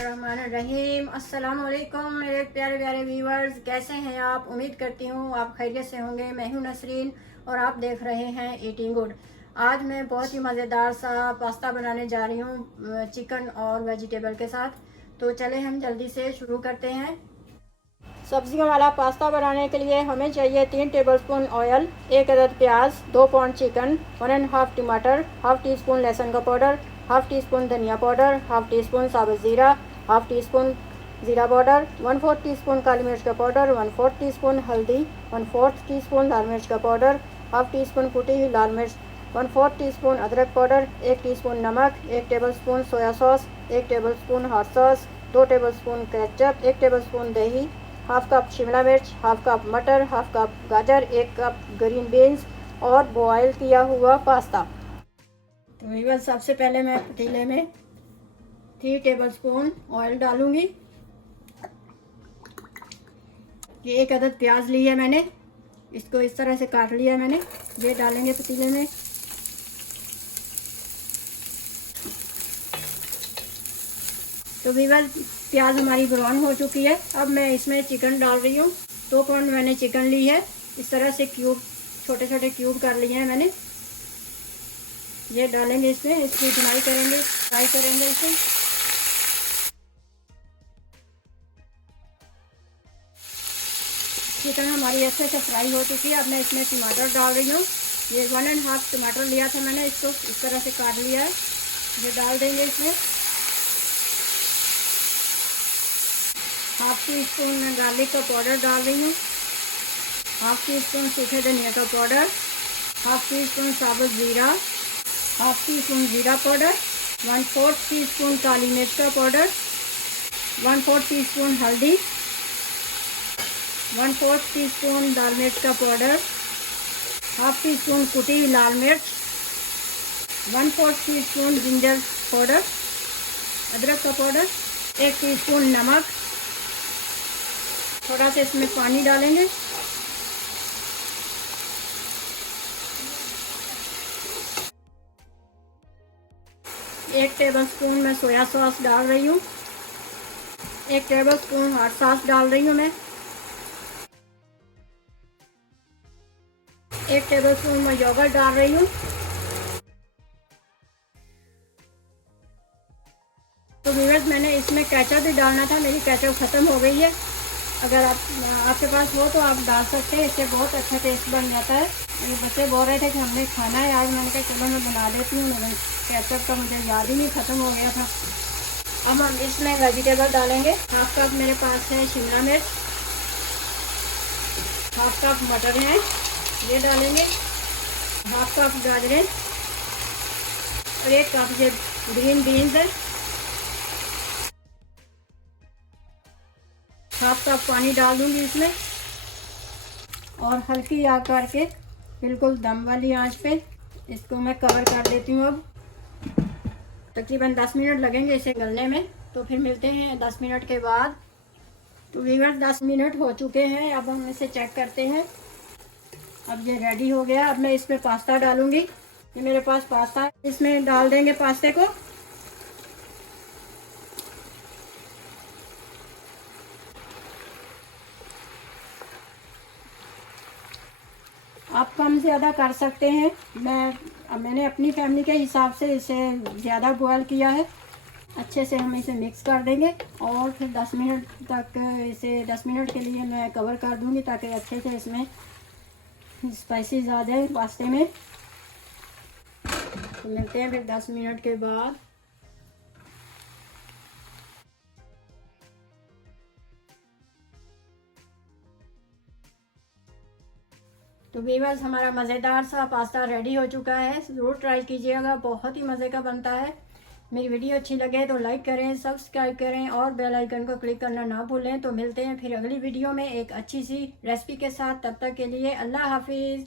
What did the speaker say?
बिस्मिल्लाहिर्रहमानिर्रहीम। अस्सलाम वालेकुम मेरे प्यारे प्यारे व्यूवर्स, कैसे हैं आप? उम्मीद करती हूँ आप खैरियत से होंगे। मैं हूँ नसरीन और आप देख रहे हैं ईटिंग गुड। आज मैं बहुत ही मज़ेदार सा पास्ता बनाने जा रही हूँ चिकन और वेजिटेबल के साथ। तो चले हम जल्दी से शुरू करते हैं। सब्जियों वाला पास्ता बनाने के लिए हमें चाहिए 3 टेबलस्पून ऑयल, 1 अदद प्याज, 2 पाउंड चिकन, 1½ टमाटर, हाफ टी स्पून लहसुन का पाउडर, हाफ टी स्पून धनिया पाउडर, हाफ टी स्पून साबुत ज़ीरा, हाफ टी स्पून ज़ीरा पाउडर, 1/4 टी स्पून काली मिर्च का पाउडर, 1/4 टी स्पून हल्दी, 1/4 टी स्पून लाल मिर्च का पाउडर, हाफ टी स्पून कुटी हुई लाल मिर्च, 1/4 टी स्पून अदरक पाउडर, 1 टी स्पून नमक, 1 table spoon soya sauce, 1 table spoon hot sauce, 2 table spoon ketchup, 1 table spoon दही, हाफ कप शिमला मिर्च, हाफ कप मटर, हाफ कप गाजर, 1 कप ग्रीन बीन्स और बॉयल किया हुआ पास्ता। तो व्यूअर्स, सबसे पहले मैं पतीले में 3 टेबलस्पून ऑयल डालूंगी। ये 1 अदद प्याज ली है मैंने, इसको इस तरह से काट लिया है मैंने। ये डालेंगे पतीले में। तो व्यूअर्स, प्याज हमारी ब्राउन हो चुकी है। अब मैं इसमें चिकन डाल रही हूँ। 2 पाउंड मैंने चिकन ली है, इस तरह से क्यूब, छोटे छोटे क्यूब कर लिए हैं मैंने। ये डालेंगे इसमें, इसकी भुनाई करेंगे, फ्राई करेंगे इसे। चिकन हमारी अच्छे से फ्राई हो चुकी है। अब मैं इसमें टमाटर डाल रही हूँ। ये 1½ टमाटर लिया था मैंने, इसको इस तरह से काट लिया है। ये डाल देंगे इसमें। हाफ टी स्पून मैं गार्लिक का पाउडर डाल रही हूँ, हाफ टी स्पून सूखे धनिया का पाउडर, हाफ टी स्पून साबुत ज़ीरा, हाफ टी स्पून ज़ीरा पाउडर, 1/4 टी स्पून काली मिर्च का पाउडर, 1/4 टी स्पून हल्दी, 1/4 टी स्पून लाल मिर्च का पाउडर, हाफ टी स्पून कुटी हुई लाल मिर्च, 1/4 टी स्पून जिंजर पाउडर, अदरक का पाउडर, 1 टी स्पून नमक। थोड़ा सा इसमें पानी डालेंगे। एक टेबल स्पून मैं सोया सॉस डाल रही हूँ, 1 टेबल स्पून हॉट सॉस डाल रही हूँ मैं, 1 टेबल स्पून मैं योगर्ट डाल रही हूँ। तो व्यूअर्स, मैंने इसमें केचप भी डालना था, मेरी केचप ख़त्म हो गई है। अगर आपके पास हो तो आप डाल सकते हैं, इससे बहुत अच्छा टेस्ट बन जाता है। मेरे बच्चे बोल रहे थे कि हमने खाना है आज, मैंने कहा चलो मैं बना देती हूँ। मेरे केचप का मुझे याद ही नहीं, ख़त्म हो गया था। अब हम इसमें वेजिटेबल डालेंगे। हाफ कप मेरे पास है शिमला मिर्च, हाफ कप मटर है, ये डालेंगे, हाफ कप गाजरें और 1 कप ये ग्रीन बीन्स है। हाफ कप पानी डाल दूंगी इसमें और हल्की आग करके बिल्कुल दम वाली आंच पे इसको मैं कवर कर देती हूँ। अब तकरीबन 10 मिनट लगेंगे इसे गलने में, तो फिर मिलते हैं 10 मिनट के बाद। तो व्यूअर्स, 10 मिनट हो चुके हैं। अब हम इसे चेक करते हैं। अब ये रेडी हो गया। अब मैं इसमें पास्ता डालूंगी। ये मेरे पास पास्ता है, इसमें डाल देंगे पास्ते को। आप कम ज़्यादा कर सकते हैं। मैंने अपनी फैमिली के हिसाब से इसे ज़्यादा बॉयल किया है। अच्छे से हम इसे मिक्स कर देंगे और फिर 10 मिनट तक इसे 10 मिनट के लिए मैं कवर कर दूंगी, ताकि अच्छे से इसमें स्पाइसेस आ जाए पास्ते में। तो मिलते हैं फिर 10 मिनट के बाद। तो व्यूअर्स, हमारा मज़ेदार सा पास्ता रेडी हो चुका है। ज़रूर ट्राई कीजिएगा, बहुत ही मज़े का बनता है। मेरी वीडियो अच्छी लगे तो लाइक करें, सब्सक्राइब करें और बेल आइकन को क्लिक करना ना भूलें। तो मिलते हैं फिर अगली वीडियो में एक अच्छी सी रेसिपी के साथ। तब तक के लिए अल्लाह हाफिज़।